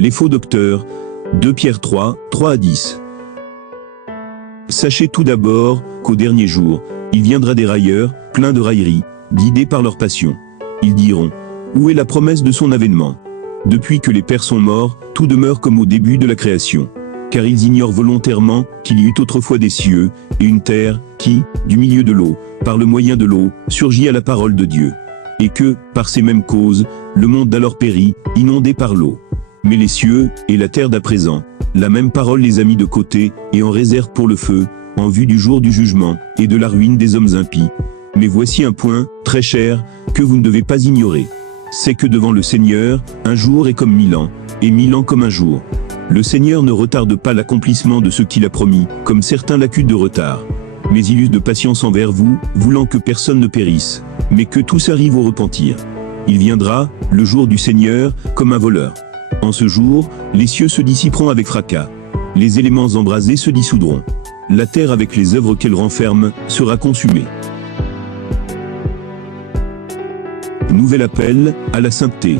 Les faux docteurs. 2 Pierre 3, 3-10. Sachez tout d'abord qu'au dernier jour, il viendra des railleurs, pleins de railleries, guidés par leur passion. Ils diront, où est la promesse de son avènement? Depuis que les pères sont morts, tout demeure comme au début de la création. Car ils ignorent volontairement qu'il y eut autrefois des cieux, et une terre, qui, du milieu de l'eau, par le moyen de l'eau, surgit à la parole de Dieu. Et que, par ces mêmes causes, le monde d'alors périt, inondé par l'eau. Mais les cieux, et la terre d'à présent, la même parole les a mis de côté, et en réserve pour le feu, en vue du jour du jugement, et de la ruine des hommes impies. Mais voici un point, très cher, que vous ne devez pas ignorer. C'est que devant le Seigneur, un jour est comme 1000 ans, et 1000 ans comme un jour. Le Seigneur ne retarde pas l'accomplissement de ce qu'il a promis, comme certains l'accusent de retard. Mais il use de patience envers vous, voulant que personne ne périsse, mais que tous arrivent au repentir. Il viendra, le jour du Seigneur, comme un voleur. En ce jour, les cieux se dissiperont avec fracas. Les éléments embrasés se dissoudront. La terre avec les œuvres qu'elle renferme, sera consumée. Nouvel appel, à la sainteté.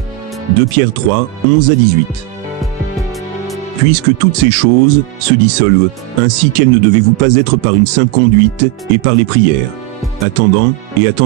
2 Pierre 3, 11-18. Puisque toutes ces choses se dissolvent, ainsi qu'elles ne devaient-vous pas être par une sainte conduite, et par les prières. Attendant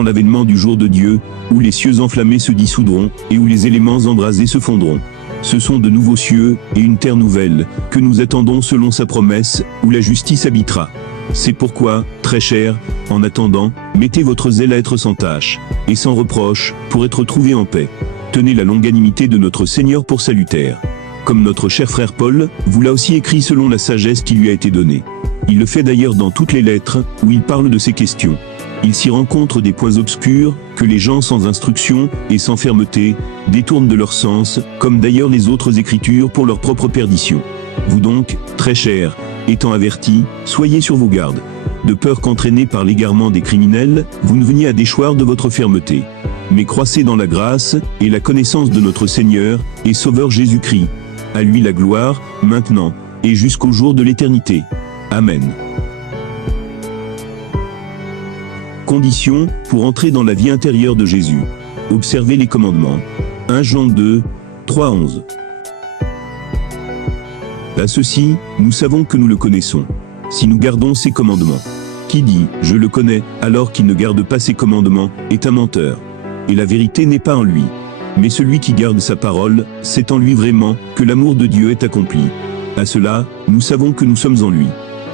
l'avènement du jour de Dieu, où les cieux enflammés se dissoudront, et où les éléments embrasés se fondront. Ce sont de nouveaux cieux, et une terre nouvelle, que nous attendons selon sa promesse, où la justice habitera. C'est pourquoi, très cher, en attendant, mettez votre zèle à être sans tache, et sans reproche, pour être trouvés en paix. Tenez la longanimité de notre Seigneur pour salutaire. Comme notre cher frère Paul, vous l'a aussi écrit selon la sagesse qui lui a été donnée. Il le fait d'ailleurs dans toutes les lettres, où il parle de ces questions. Il s'y rencontre des points obscurs, que les gens sans instruction, et sans fermeté, détournent de leur sens, comme d'ailleurs les autres écritures pour leur propre perdition. Vous donc, très chers, étant avertis, soyez sur vos gardes, de peur qu'entraînés par l'égarement des criminels, vous ne veniez à déchoir de votre fermeté. Mais croissez dans la grâce, et la connaissance de notre Seigneur, et Sauveur Jésus-Christ. À lui la gloire, maintenant, et jusqu'au jour de l'éternité. Amen. Conditions, pour entrer dans la vie intérieure de Jésus. Observez les commandements. 1 Jean 2, 3-11. À ceci, nous savons que nous le connaissons, si nous gardons ses commandements. Qui dit « Je le connais » alors qu'il ne garde pas ses commandements, est un menteur. Et la vérité n'est pas en lui. Mais celui qui garde sa parole, c'est en lui vraiment que l'amour de Dieu est accompli. À cela, nous savons que nous sommes en lui.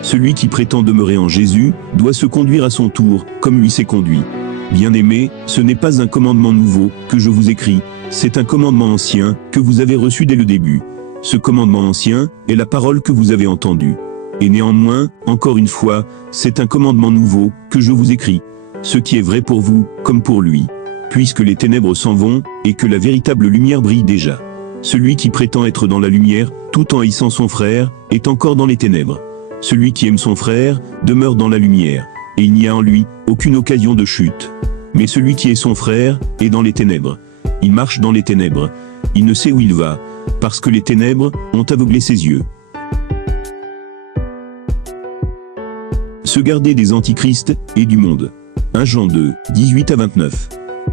Celui qui prétend demeurer en Jésus, doit se conduire à son tour, comme lui s'est conduit. Bien-aimés, ce n'est pas un commandement nouveau, que je vous écris, c'est un commandement ancien, que vous avez reçu dès le début. Ce commandement ancien, est la parole que vous avez entendue. Et néanmoins, encore une fois, c'est un commandement nouveau, que je vous écris. Ce qui est vrai pour vous, comme pour lui. Puisque les ténèbres s'en vont, et que la véritable lumière brille déjà. Celui qui prétend être dans la lumière, tout en haïssant son frère, est encore dans les ténèbres. Celui qui aime son frère, demeure dans la lumière, et il n'y a en lui, aucune occasion de chute. Mais celui qui est son frère, est dans les ténèbres. Il marche dans les ténèbres. Il ne sait où il va, parce que les ténèbres, ont aveuglé ses yeux. Se garder des antichrists, et du monde. 1 Jean 2, 18-29.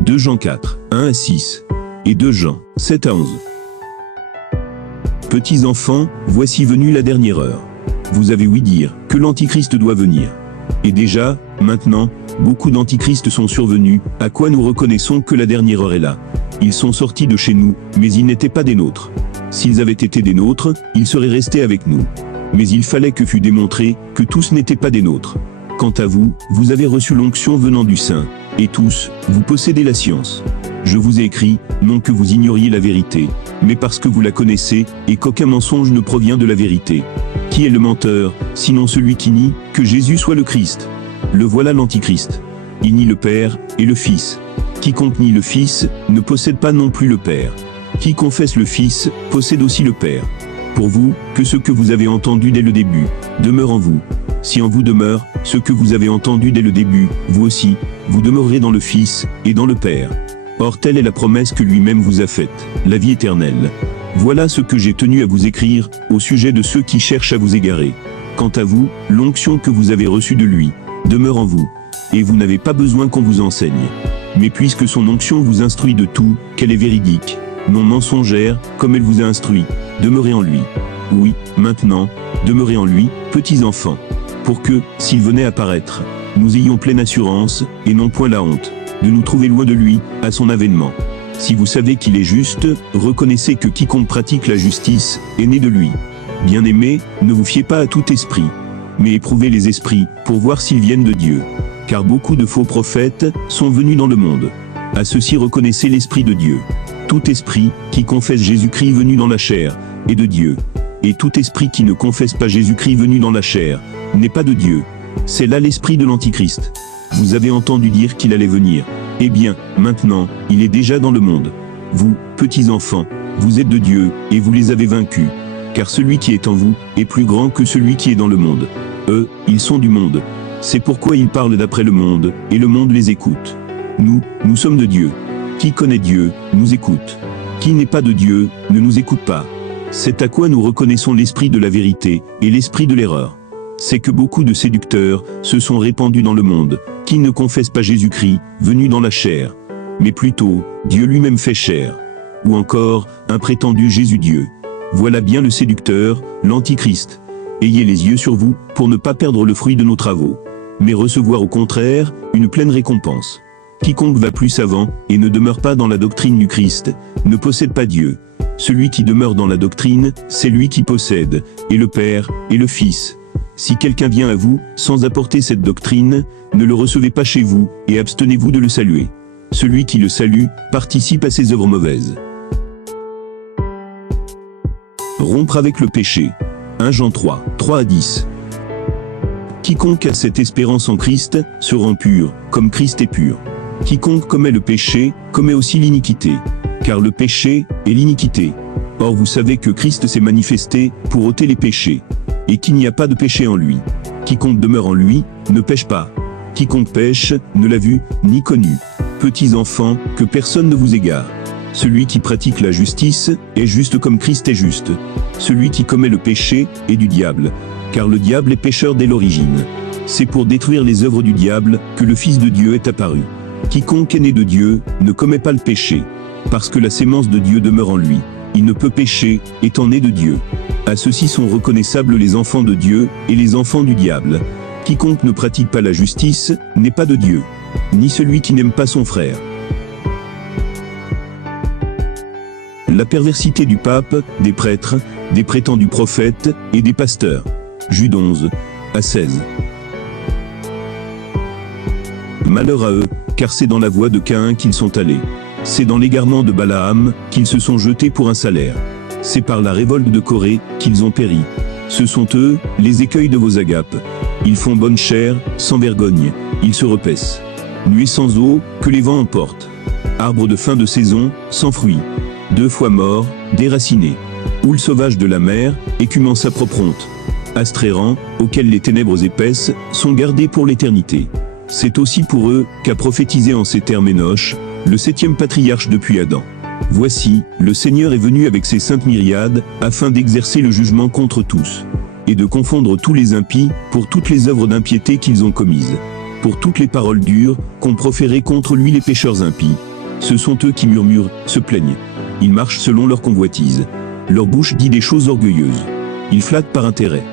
2 Jean 4, 1-6. Et 2 Jean, 7-11. Petits enfants, voici venue la dernière heure. Vous avez ouï dire que l'Antichrist doit venir. Et déjà, maintenant, beaucoup d'antichrists sont survenus, à quoi nous reconnaissons que la dernière heure est là. Ils sont sortis de chez nous, mais ils n'étaient pas des nôtres. S'ils avaient été des nôtres, ils seraient restés avec nous. Mais il fallait que fût démontré que tous n'étaient pas des nôtres. Quant à vous, vous avez reçu l'onction venant du Saint, et tous, vous possédez la science. Je vous ai écrit, non que vous ignoriez la vérité, mais parce que vous la connaissez, et qu'aucun mensonge ne provient de la vérité. Qui est le menteur, sinon celui qui nie que Jésus soit le Christ? Le voilà l'Antichrist. Il nie le Père et le Fils. Quiconque nie le Fils, ne possède pas non plus le Père. Qui confesse le Fils, possède aussi le Père. Pour vous, que ce que vous avez entendu dès le début, demeure en vous. Si en vous demeure, ce que vous avez entendu dès le début, vous aussi, vous demeurerez dans le Fils, et dans le Père. Or telle est la promesse que lui-même vous a faite, la vie éternelle. Voilà ce que j'ai tenu à vous écrire, au sujet de ceux qui cherchent à vous égarer. Quant à vous, l'onction que vous avez reçue de lui, demeure en vous. Et vous n'avez pas besoin qu'on vous enseigne. Mais puisque son onction vous instruit de tout, qu'elle est véridique, non mensongère, comme elle vous a instruit, demeurez en lui. Oui, maintenant, demeurez en lui, petits enfants. Pour que, s'il venait à paraître, nous ayons pleine assurance, et non point la honte, de nous trouver loin de lui, à son avènement. Si vous savez qu'il est juste, reconnaissez que quiconque pratique la justice, est né de lui. Bien-aimés, ne vous fiez pas à tout esprit, mais éprouvez les esprits, pour voir s'ils viennent de Dieu. Car beaucoup de faux prophètes, sont venus dans le monde. À ceux-ci reconnaissez l'Esprit de Dieu. Tout esprit, qui confesse Jésus-Christ venu dans la chair, est de Dieu. Et tout esprit qui ne confesse pas Jésus-Christ venu dans la chair, n'est pas de Dieu. C'est là l'esprit de l'Antichrist. Vous avez entendu dire qu'il allait venir. Eh bien, maintenant, il est déjà dans le monde. Vous, petits enfants, vous êtes de Dieu, et vous les avez vaincus. Car celui qui est en vous, est plus grand que celui qui est dans le monde. Eux, ils sont du monde. C'est pourquoi ils parlent d'après le monde, et le monde les écoute. Nous sommes de Dieu. Qui connaît Dieu, nous écoute. Qui n'est pas de Dieu, ne nous écoute pas. C'est à quoi nous reconnaissons l'esprit de la vérité, et l'esprit de l'erreur. C'est que beaucoup de séducteurs, se sont répandus dans le monde, qui ne confessent pas Jésus-Christ, venu dans la chair. Mais plutôt, Dieu lui-même fait chair. Ou encore, un prétendu Jésus-Dieu. Voilà bien le séducteur, l'Antichrist. Ayez les yeux sur vous, pour ne pas perdre le fruit de nos travaux. Mais recevoir au contraire, une pleine récompense. Quiconque va plus avant, et ne demeure pas dans la doctrine du Christ, ne possède pas Dieu. Celui qui demeure dans la doctrine, c'est lui qui possède, et le Père, et le Fils. Si quelqu'un vient à vous, sans apporter cette doctrine, ne le recevez pas chez vous, et abstenez-vous de le saluer. Celui qui le salue, participe à ses œuvres mauvaises. Rompre avec le péché. 1 Jean 3, 3-10. Quiconque a cette espérance en Christ, se rend pur, comme Christ est pur. Quiconque commet le péché, commet aussi l'iniquité. Car le péché est l'iniquité. Or vous savez que Christ s'est manifesté, pour ôter les péchés. Et qu'il n'y a pas de péché en lui. Quiconque demeure en lui, ne pêche pas. Quiconque pêche, ne l'a vu, ni connu. Petits enfants, que personne ne vous égare. Celui qui pratique la justice, est juste comme Christ est juste. Celui qui commet le péché, est du diable. Car le diable est pécheur dès l'origine. C'est pour détruire les œuvres du diable, que le Fils de Dieu est apparu. Quiconque est né de Dieu, ne commet pas le péché. Parce que la sémence de Dieu demeure en lui. Il ne peut pécher, étant né de Dieu. À ceux-ci sont reconnaissables les enfants de Dieu, et les enfants du diable. Quiconque ne pratique pas la justice, n'est pas de Dieu. Ni celui qui n'aime pas son frère. La perversité du pape, des prêtres, des prétendus prophètes, et des pasteurs. Jude 11, à 16. Malheur à eux, car c'est dans la voie de Caïn qu'ils sont allés. C'est dans l'égarement de Balaam, qu'ils se sont jetés pour un salaire. C'est par la révolte de Corée, qu'ils ont péri. Ce sont eux, les écueils de vos agapes. Ils font bonne chère, sans vergogne. Ils se repaissent. Nuée sans eau, que les vents emportent. Arbre de fin de saison, sans fruits. 2 fois mort, déraciné. Houle sauvage de la mer, écumant sa propre honte. Astre errant, auquel les ténèbres épaisses, sont gardées pour l'éternité. C'est aussi pour eux, qu'a prophétisé en ces termes Enoch, le 7e patriarche depuis Adam. Voici, le Seigneur est venu avec ses saintes myriades, afin d'exercer le jugement contre tous, et de confondre tous les impies, pour toutes les œuvres d'impiété qu'ils ont commises, pour toutes les paroles dures, qu'ont proférées contre lui les pécheurs impies. Ce sont eux qui murmurent, se plaignent. Ils marchent selon leur convoitise. Leur bouche dit des choses orgueilleuses. Ils flattent par intérêt.